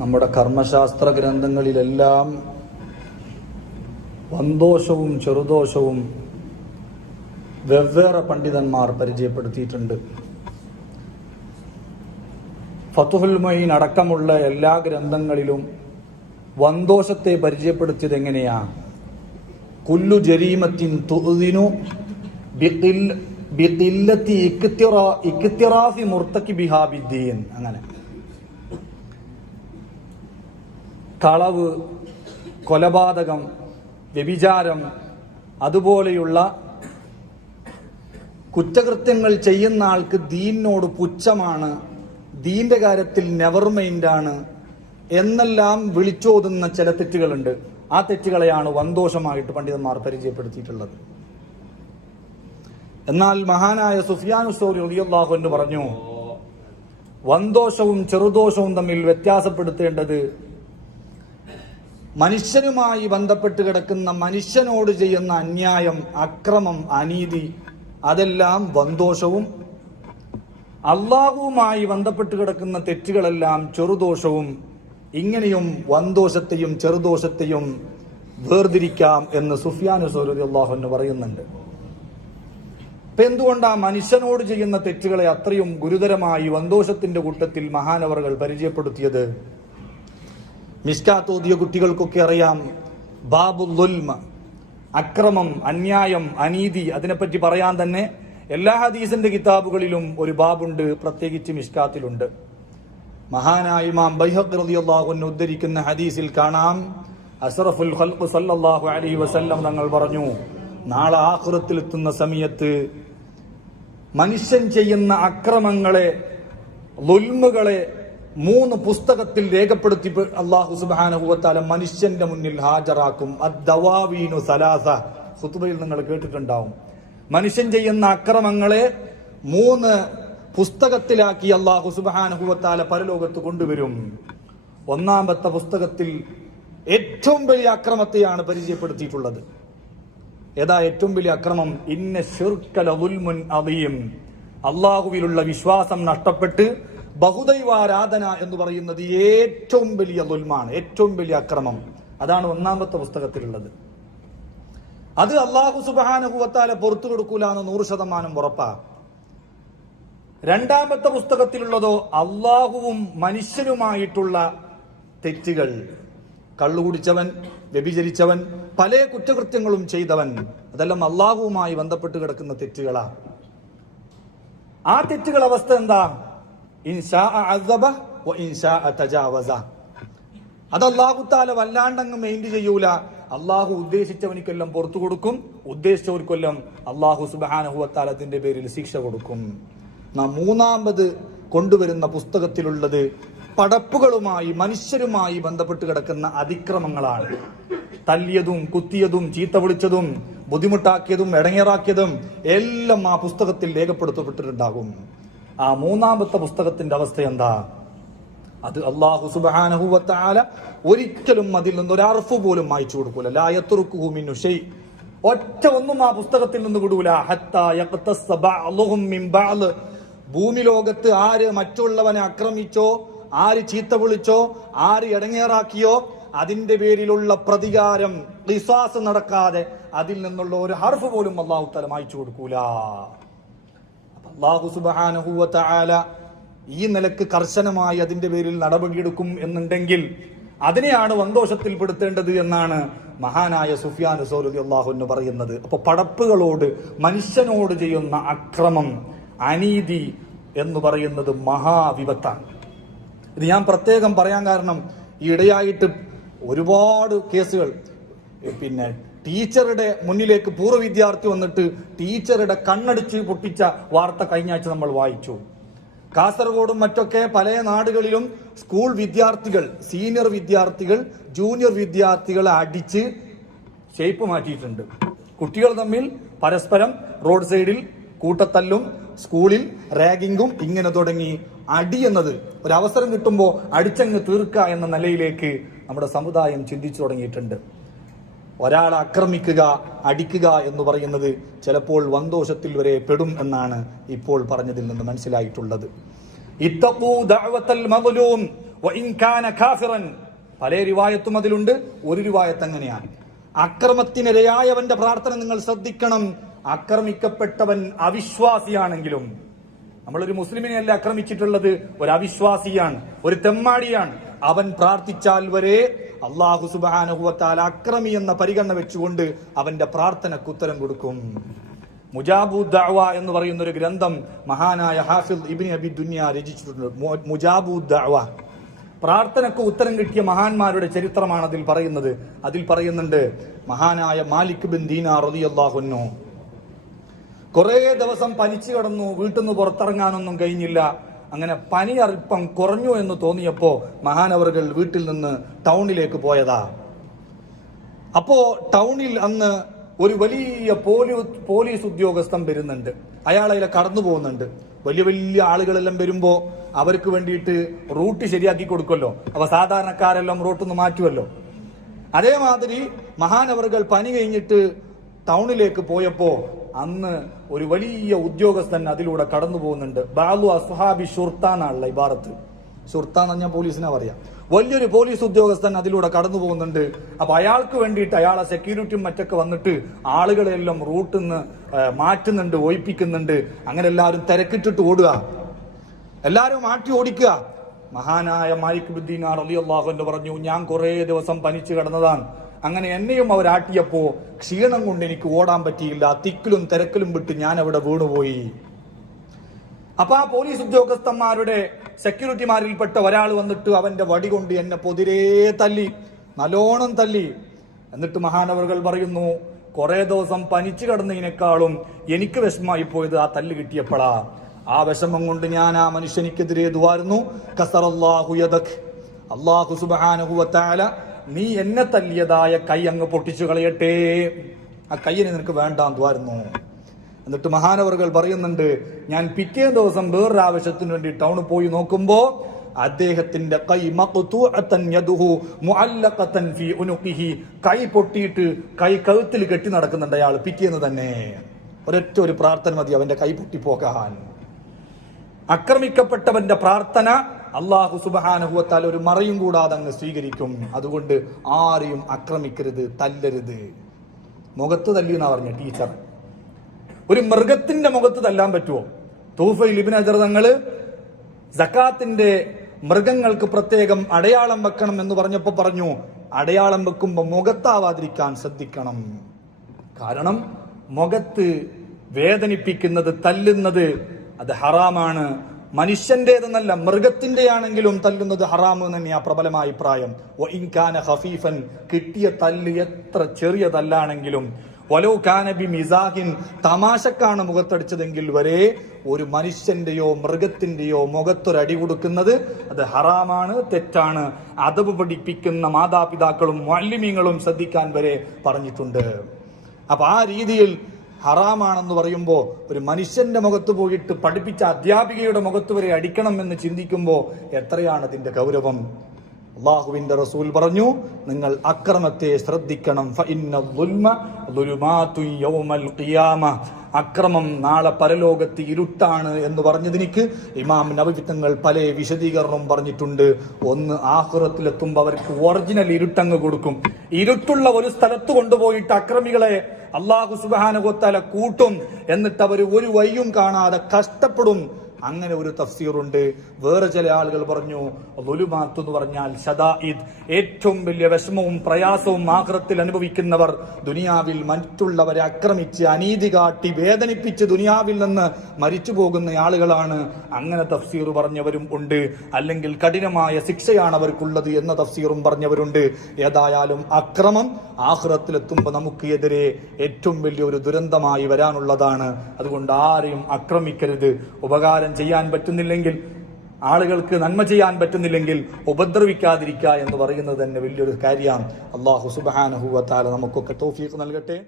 നമ്മുടെ കർമ്മശാസ്ത്ര ഗ്രന്ഥങ്ങളിലെല്ലാം വൻദോഷവും ചെറുദോഷവും വെവ്വേറെ പണ്ഡിതന്മാർ പരിചയപ്പെടുത്തിയിട്ടുണ്ട്. ഫതുഹുൽ മൊയ്ൻ അടക്കമുള്ള എല്ലാ ഗ്രന്ഥങ്ങളിലും വൻദോഷത്തെ പരിചയപ്പെടുത്തിയത് എങ്ങനെയാ? കുല്ലു ജരീമത്തിൻ തുഅ്ദിനു ബിഖില്ലത്തി ഇക്തിറാഫി മുർതകിബിഹാ ബിദ്ദീൻ. അങ്ങനെ കളവ്, കൊലപാതകം, വ്യഭിചാരം, അതുപോലെയുള്ള കുറ്റകൃത്യങ്ങൾ ചെയ്യുന്ന ആൾക്ക് ദീനിനോട് പുച്ഛമാണ്, ദീന്റെ കാര്യത്തിൽ നെവർ മൈൻഡാണ് എന്നെല്ലാം വിളിച്ചോതുന്ന ചില തെറ്റുകളുണ്ട്. ആ തെറ്റുകളെയാണ് വൻദോഷമായിട്ട് പണ്ഡിതന്മാർ പരിചയപ്പെടുത്തിയിട്ടുള്ളത്. എന്നാൽ മഹാനായ സുഫിയാനു സൗരി റളിയല്ലാഹു അൻഹു പറഞ്ഞു, വൻദോഷവും ചെറുദോഷവും തമ്മിൽ വ്യത്യാസപ്പെടുത്തേണ്ടത് മനുഷ്യനുമായി ബന്ധപ്പെട്ട് കിടക്കുന്ന മനുഷ്യനോട് ചെയ്യുന്ന അന്യായം, അക്രമം, അനീതി, അതെല്ലാം വൻദോഷവും, അള്ളാഹുവുമായി ബന്ധപ്പെട്ട് കിടക്കുന്ന തെറ്റുകളെല്ലാം ചെറുദോഷവും. ഇങ്ങനെയും വൻദോഷത്തെയും ചെറുദോഷത്തെയും വേർതിരിക്കാം എന്ന് സുഫിയാനു സൗരി റളിയല്ലാഹു അൻഹു പറയുന്നുണ്ട്. ഇപ്പൊ എന്തുകൊണ്ടാ മനുഷ്യനോട് ചെയ്യുന്ന തെറ്റുകളെ അത്രയും ഗുരുതരമായി വൻദോഷത്തിന്റെ കൂട്ടത്തിൽ മഹാനവറുകൾ പരിചയപ്പെടുത്തിയത്? മിസ്കാത്ത് ഓതിയ കുട്ടികൾക്കൊക്കെ അറിയാം, ബാബുൽ ദുൽമ, അക്രമം, അന്യായം, അനീതി, അതിനെപ്പറ്റി പറയാൻ തന്നെ എല്ലാ ഹദീസിന്റെ കിതാബുകളിലും ഒരു ബാബുണ്ട്, പ്രത്യേകിച്ച് മിസ്കാത്തിലുണ്ട്. മഹാനായ ഇമാം ബൈഹഖി റളിയല്ലാഹു അൻഹു ഉദ്ധരിക്കുന്ന ഹദീസിൽ കാണാം, അസ്റഫുൽ ഖൽഖ് സല്ലല്ലാഹു അലൈഹി വസല്ലം തങ്ങൾ പറഞ്ഞു, നാളെ ആഖിറത്തിൽ എത്തുന്ന സമയത്ത് മനുഷ്യൻ ചെയ്യുന്ന അക്രമങ്ങളെ, ദുൽമുകളെ 3 പുസ്തകത്തിൽ രേഖപ്പെടുത്തി അല്ലാഹു സുബ്ഹാനഹു വ തആല മനുഷ്യന്റെ മുന്നിൽ ഹാജരാക്കും. അദ്ദവാവീനു സലാസ, ഖുതുബയിൽ നിങ്ങൾ കേട്ടിട്ടുണ്ടാവും. മനുഷ്യൻ ചെയ്യുന്ന അക്രമങ്ങളെ 3 പുസ്തകത്തിലാക്കി അല്ലാഹു സുബ്ഹാനഹു വ തആല പരലോകത്ത് കൊണ്ടുവരും. ഒന്നാമത്തെ പുസ്തകത്തിൽ ഏറ്റവും വലിയ അക്രമത്തെയാണ് പരിചയപ്പെടുത്തിയിട്ടുള്ളത്. ഏതാ ഏറ്റവും വലിയ അക്രമം? ഇന്ന ശിർക ലദുൽമുൻ അദീം, അല്ലാഹുവിലുള്ള വിശ്വാസം നഷ്ടപ്പെട്ട് ബഹുദൈവാരാധന എന്ന് പറയുന്നത് ഏറ്റവും വലിയ ദുൽമാണ്, ഏറ്റവും വലിയ അക്രമം. അതാണ് ഒന്നാമത്തെ പുസ്തകത്തിലുള്ളത്. അത് അല്ലാഹു സുബ്ഹാനഹു വ തആല പുറത്തു കൊടുക്കൂല എന്ന് 100% ഉറപ്പാ. രണ്ടാമത്തെ പുസ്തകത്തിലുള്ളതോ അല്ലാഹുവും മനുഷ്യനുമായിട്ടുള്ള തെറ്റുകൾ, കള്ളുകുടിച്ചവൻ, വ്യഭിചരിച്ചവൻ, പല കുറ്റകൃത്യങ്ങളും ചെയ്തവൻ, അതെല്ലാം അല്ലാഹുവുമായി ബന്ധപ്പെട്ട് കിടക്കുന്ന തെറ്റുകളാ. ആ തെറ്റുകൾ അവസ്ഥ എന്താ? ഇൻഷാ അഅദബ വ ഇൻഷാ തജാവസ. അത് അല്ലാഹു തആല വല്ലാണ്ടങ്ങ് മെയിൻറ് ചെയ്യൂല. അല്ലാഹു ഉദ്ദേശിച്ചവനിക്കെല്ലാം പുറത്തു കൊടുക്കും, ഉദ്ദേശിച്ചവർക്കെല്ലാം അല്ലാഹു സുബ്ഹാനഹു വ തആല അതിന്റെ പേരിൽ ശിക്ഷ കൊടുക്കും. മൂന്നാമത് കൊണ്ടുവരുന്ന പുസ്തകത്തിലുള്ളത് പടപ്പുകളുമായി, മനുഷ്യരുമായി ബന്ധപ്പെട്ട് കിടക്കുന്ന അതിക്രമങ്ങളാണ്. തല്ലിയതും കുത്തിയതും ചീത്ത വിളിച്ചതും ബുദ്ധിമുട്ടാക്കിയതും ഇടങ്ങേറാക്കിയതും എല്ലാം ആ പുസ്തകത്തിൽ രേഖപ്പെടുത്തപ്പെട്ടിട്ടുണ്ടാകും. ആ മൂന്നാമത്തെ പുസ്തകത്തിന്റെ അവസ്ഥ എന്താ? അത് അല്ലാഹു സുബ്ഹാനഹു വ തആല ഒരിക്കലും അതിൽ നിന്ന് ഒരു അർഫ് പോലും മായ്ച്ചു കൊടുക്കൂല. ലാ യത്റുകുഹു മിൻ ഷൈ, ഒറ്റ ഒന്നും ആ പുസ്തകത്തിൽ നിന്ന് വിടൂല. ഹത്താ യഖ്തസ്സ ബഅ്ളുഹും മിൻ ബഅ്ള്, ഭൂമി ലോകത്ത് ആര് മറ്റുള്ളവനെ ആക്രമിച്ചോ, ആര് ചീത്ത വിളിച്ചോ, ആര് ഇടങ്ങേറാക്കിയോ, അതിന്റെ പേരിലുള്ള പ്രതികാരം, ഖിസാസ് നടക്കാതെ അതിൽ നിന്നുള്ള ഒരു ഹർഫ് പോലും അല്ലാഹു തആല മായ്ച്ചു കൊടുക്കൂല. അല്ലാഹു സുബ്ഹാനഹു വ തആല ഈ നിലക്ക് കർശനമായി അതിന്റെ പേരിൽ നടപടിയെടുക്കും എന്നുണ്ടെങ്കിൽ അതിനെയാണ് വൻദോഷത്തിൽ പെടുത്തേണ്ടത് എന്നാണ് മഹാനായ സുഫിയാനു സൗരി റളിയല്ലാഹു അൻഹു പറയുന്നത്. അപ്പൊ പടപ്പുകളോട്, മനുഷ്യനോട് ചെയ്യുന്ന അക്രമം, അനീതി എന്ന് പറയുന്നത് മഹാവിപത്താണ്. ഇത് ഞാൻ പ്രത്യേകം പറയാൻ കാരണം, ഈ ഇടയായിട്ട് ഒരുപാട് കേസുകൾ, പിന്നെ ടീച്ചറുടെ മുന്നിലേക്ക് പൂർവ്വ വിദ്യാർത്ഥി വന്നിട്ട് ടീച്ചറുടെ കണ്ണടിച്ച് പൊട്ടിച്ച വാർത്ത കഴിഞ്ഞ ആഴ്ച നമ്മൾ വായിച്ചു. കാസർഗോഡും മറ്റൊക്കെ പല നാടുകളിലും സ്കൂൾ വിദ്യാർത്ഥികൾ, സീനിയർ വിദ്യാർത്ഥികൾ ജൂനിയർ വിദ്യാർത്ഥികളെ അടിച്ച് ഷേപ്പ് മാറ്റിയിട്ടുണ്ട്. കുട്ടികൾ തമ്മിൽ പരസ്പരം റോഡ് സൈഡിൽ കൂട്ടത്തല്ലും, സ്കൂളിൽ റാഗിങ്ങും, ഇങ്ങനെ തുടങ്ങി അടി എന്നത് ഒരവസരം കിട്ടുമ്പോൾ അടിച്ചങ്ങ് തീർക്കുക എന്ന നിലയിലേക്ക് നമ്മുടെ സമുദായം ചിന്തിച്ചു തുടങ്ങിയിട്ടുണ്ട്. ഒരാളെ ആക്രമിക്കുക, അടിക്കുക എന്ന് പറയുന്നത് ചിലപ്പോൾ വൻദോഷത്തിൽ വരെ പെടും എന്നാണ് ഇപ്പോൾ പറഞ്ഞതിൽ നിന്ന് മനസ്സിലായിട്ടുള്ളത്. ഇത്തഖൂ ദഅവത്തൽ മദ്ലൂം, വഇൻ കാന കാഫിറൻ. പല റിവായത്തും അതിലുണ്ട്. ഒരു റിവായത്ത് അങ്ങനെയാണ്. അക്രമത്തിനിരയായവന്റെ പ്രാർത്ഥന നിങ്ങൾ ശ്രദ്ധിക്കണം. ആക്രമിക്കപ്പെട്ടവൻ അവിശ്വാസിയാണെങ്കിലും, നമ്മളൊരു മുസ്ലിമിനെയല്ല ആക്രമിച്ചിട്ടുള്ളത്, ഒരു അവിശ്വാസിയാണ്, ഒരു തെമ്മാടിയാണ്. അവൻ പ്രാർത്ഥിച്ചാൽ വരെ അല്ലാഹു സുബ്ഹാനഹു വ തആല അക്രമി എന്ന പരിഗണന വെച്ചുകൊണ്ട് അവന്റെ പ്രാർത്ഥനക്ക് ഉത്തരം കൊടുക്കും. മുജാബു ദഅവ എന്ന് പറയുന്ന ഒരു ഗ്രന്ഥം മഹാനായ ഹാഫിദ് ഇബ്നു അബി ദുനിയ രചിച്ചിട്ടുണ്ട്. മുജാബു ദഅവ, പ്രാർത്ഥനക്ക് ഉത്തരം കിട്ടിയ മഹാന്മാരുടെ ചരിത്രമാണ് അതിൽ പറയുന്നത്. അതിൽ പറയുന്നുണ്ട്, മഹാനായ മാലിക് ബിൻ ദീനാർ റളിയല്ലാഹു അൻഹു കുറെ ദിവസം പനിച്ചു കിടന്നു, വീട്ടിൽ നിന്ന് പുറത്തിറങ്ങാനൊന്നും കഴിഞ്ഞില്ല. അങ്ങനെ പനി അല്പം കുറഞ്ഞു എന്ന് തോന്നിയപ്പോ മഹാനവറുകൾ വീട്ടിൽ നിന്ന് ടൗണിലേക്ക് പോയതാ. അപ്പോ ടൗണിൽ അന്ന് ഒരു വലിയ പോലീസ് ഉദ്യോഗസ്ഥൻ വരുന്നുണ്ട്. അയാൾ അതിലെ കടന്നു പോകുന്നുണ്ട്. വലിയ വലിയ ആളുകളെല്ലാം വരുമ്പോ അവർക്ക് വേണ്ടിയിട്ട് റൂട്ട് ശരിയാക്കി കൊടുക്കുമല്ലോ. അപ്പൊ സാധാരണക്കാരെല്ലാം റൂട്ടൊന്ന് മാറ്റുമല്ലോ. അതേമാതിരി മഹാനവറുകൾ പനി കഴിഞ്ഞിട്ട് ടൗണിലേക്ക് പോയപ്പോ അന്ന് ഒരു വലിയ ഉദ്യോഗസ്ഥൻ അതിലൂടെ കടന്നു പോകുന്നുണ്ട്. ബാലു അസ്ഹാബി ഷുർത്ത എന്നുള്ള ഇബാറത്ത്. ഷുർത്ത എന്ന് പറഞ്ഞാൽ പോലീസിനെ പറയാം. വലിയൊരു പോലീസ് ഉദ്യോഗസ്ഥൻ അതിലൂടെ കടന്നു പോകുന്നുണ്ട്. അപ്പൊ അയാൾക്ക് വേണ്ടിയിട്ട് അയാളെ സെക്യൂരിറ്റിയും മറ്റൊക്കെ വന്നിട്ട് ആളുകളെല്ലാം റൂട്ടിൽ നിന്ന് മാറ്റുന്നുണ്ട്, ഒഴിപ്പിക്കുന്നുണ്ട്. അങ്ങനെ എല്ലാവരും തിരക്കിട്ടിട്ട് ഓടുക, എല്ലാരും മാറ്റി ഓടിക്കുക. മഹാനായ മാലിക് ബിൻ ദീനാർ റളിയല്ലാഹു അൻഹു പറഞ്ഞു, ഞാൻ കുറെ ദിവസം പനിച്ചു കിടന്നതാണ്. അങ്ങനെ എന്നെയും അവരാട്ടിയപ്പോ ക്ഷീണം കൊണ്ട് എനിക്ക് ഓടാൻ പറ്റിയില്ല. തിക്കിലും തിരക്കിലും വിട്ട് ഞാൻ അവിടെ വീണുപോയി. അപ്പൊ ആ പോലീസ് ഉദ്യോഗസ്ഥന്മാരുടെ സെക്യൂരിറ്റിമാരിൽപ്പെട്ട ഒരാൾ വന്നിട്ട് അവന്റെ വടി കൊണ്ട് എന്നെ പൊതിരേ തല്ലി, നല്ലോണം തല്ലി. എന്നിട്ട് മഹാനവറുകൾ പറയുന്നു, കുറെ ദിവസം പനിച്ചു കിടന്നതിനേക്കാളും എനിക്ക് വിഷമായി പോയത് ആ തല്ല് കിട്ടിയപ്പോഴാ. ആ വിഷമം കൊണ്ട് ഞാൻ ആ മനുഷ്യനിക്കെതിരെ ദുആയിരുന്നു, കസറല്ലാഹു യദക്, അല്ലാഹു സുബ്ഹാനഹു വ തആല നീ എന്നെ തല്ലിയതായ കൈ അങ്ങ് പൊട്ടിച്ചു കളയട്ടെ, ആ കയ്യിനെ നിനക്ക് വേണ്ടാന്ന് ദുആയിരുന്നു. എന്നിട്ട് മഹാനവറുകൾ പറയുന്നുണ്ട്, ഞാൻ പിറ്റേ ദിവസം വേറൊരു ആവശ്യത്തിന് വേണ്ടി ടൗണിൽ പോയി നോക്കുമ്പോ അദ്ദേഹത്തിന്റെ കൈ മഖ്തൂഅതൻ യദുഹു മുഅല്ലഖതൻ ഫീ ഉനുഖിഹി, കൈ പൊട്ടിയിട്ട് കൈ കഴുത്തിൽ കെട്ടി നടക്കുന്നുണ്ട് അയാൾ പിറ്റേന്ന് തന്നെ. ഒരൊറ്റ ഒരു പ്രാർത്ഥന മതി അവന്റെ കൈ പൊട്ടിപ്പോകാൻ. ആക്രമിക്കപ്പെട്ടവന്റെ പ്രാർത്ഥന അല്ലാഹു സുബ്ഹാനഹു വ തആല ഒരു മറയും കൂടാതെ അങ്ങ് സ്വീകരിക്കും. അതുകൊണ്ട് ആരെയും ആക്രമിക്കരുത്, തല്ലരുത്. മുഖത്ത് തല്ലി എന്നാ പറഞ്ഞ ടീച്ചർ. ഒരു മൃഗത്തിന്റെ മുഖത്ത് തല്ലാൻ പറ്റുമോ? തൗഫീൽ ഇബ്നു ഹജർ തങ്ങള് സകാത്തിന്റെ മൃഗങ്ങൾക്ക് പ്രത്യേകം അടയാളം വെക്കണം എന്ന് പറഞ്ഞപ്പോ പറഞ്ഞു, അടയാളം വെക്കുമ്പോ മുഖത്താവാതിരിക്കാൻ ശ്രദ്ധിക്കണം. കാരണം മുഖത്ത് വേദനിപ്പിക്കുന്നത്, തല്ലുന്നത് അത് ഹറാമാണ്. മനുഷ്യന്റേതെന്നല്ല, മൃഗത്തിന്റെ ആണെങ്കിലും തല്ലുന്നത് ഹറാമ് തന്നെയാ പ്രബലമായ അഭിപ്രായം. വഇൻ കാന ഖഫീഫൻ, കിട്ടിയ തല്ല് എത്ര ചെറിയ തല്ലാണെങ്കിലും, വലൗ കാന ബിമിസാഹിൻ, തമാശക്കാണ് മുഖത്തടിച്ചതെങ്കിൽ വരെ ഒരു മനുഷ്യന്റെയോ മൃഗത്തിന്റെയോ മുഖത്തൊരടി കൊടുക്കുന്നത് അത് ഹറാമാണ്, തെറ്റാണ്. അദബ് പഠിപ്പിക്കുന്ന മാതാപിതാക്കളും മുഅല്ലിമീങ്ങളും ശ്രദ്ധിക്കാൻ വരെ പറഞ്ഞിട്ടുണ്ട്. അപ്പൊ ആ രീതിയിൽ ഹറാമാണെന്ന് പറയുമ്പോ ഒരു മനുഷ്യന്റെ മുഖത്ത് പോയിട്ട് പഠിപ്പിച്ച അധ്യാപികയുടെ മുഖത്ത് വരെ അടിക്കണം എന്ന് ചിന്തിക്കുമ്പോ എത്രയാണ് അതിന്റെ ഗൗരവം. അല്ലാഹുവിന്റെ റസൂൽ പറഞ്ഞു, നിങ്ങൾ അക്രമത്തെ ശ്രദ്ധിക്കണം. അക്രമം നാളെ പരലോകത്ത് ഇരുട്ടാണ് എന്ന് പറഞ്ഞതിനിക്ക് ഇമാം നബവി തങ്ങൾ പല വിശദീകരണവും പറഞ്ഞിട്ടുണ്ട്. ഒന്ന്, ആഖിറത്തിലെത്തുമ്പോൾ അവർക്ക് ഒറിജിനൽ ഇരുട്ടങ്ങ് കൊടുക്കും. ഇരുട്ടുള്ള ഒരു സ്ഥലത്ത് കൊണ്ടുപോയിട്ട് അക്രമികളെ അല്ലാഹു സുബ്ഹാനഹു വ തആല കൂട്ടും. എന്നിട്ട് അവർ ഒരു വഴിയും കാണാതെ കഷ്ടപ്പെടും. അങ്ങനെ ഒരു തഫ്സീറുണ്ട്. വേറെ ചില ആളുകൾ പറഞ്ഞു, ളുലുമാത്ത് എന്ന് പറഞ്ഞാൽ ഷദായിദ്, ഏറ്റവും വലിയ വിഷമവും പ്രയാസവും ആഖിറത്തിൽ അനുഭവിക്കുന്നവർ ദുനിയാവിൽ മറ്റുള്ളവരെ ആക്രമിച്ച് അനീതി കാട്ടി വേദനിപ്പിച്ച് ദുനിയാവിൽ നിന്ന് മരിച്ചു പോകുന്ന ആളുകളാണ്. അങ്ങനെ തഫ്സീർ പറഞ്ഞവരും ഉണ്ട്. അല്ലെങ്കിൽ കഠിനമായ ശിക്ഷയാണ് അവർക്കുള്ളത് എന്ന തഫ്സീറും പറഞ്ഞവരുണ്ട്. ഏതായാലും അക്രമം ആഖിറത്തിലെത്തുമ്പോൾ നമുക്ക് എതിരെ ഏറ്റവും വലിയ ഒരു ദുരന്തമായി വരാനുള്ളതാണ്. അതുകൊണ്ട് ആരെയും ആക്രമിക്കരുത്. ഉപകാരം ചെയ്യാൻ പറ്റുന്നില്ലെങ്കിൽ, ആളുകൾക്ക് നന്മ ചെയ്യാൻ പറ്റുന്നില്ലെങ്കിൽ ഉപദ്രവിക്കാതിരിക്കുക എന്ന് പറയുന്നത് തന്നെ വലിയൊരു കാര്യമാണ്. അല്ലാഹു സുബ്ഹാനഹു വ തആല നമുക്കൊക്കെ തൗഫീഖ് നൽകട്ടെ.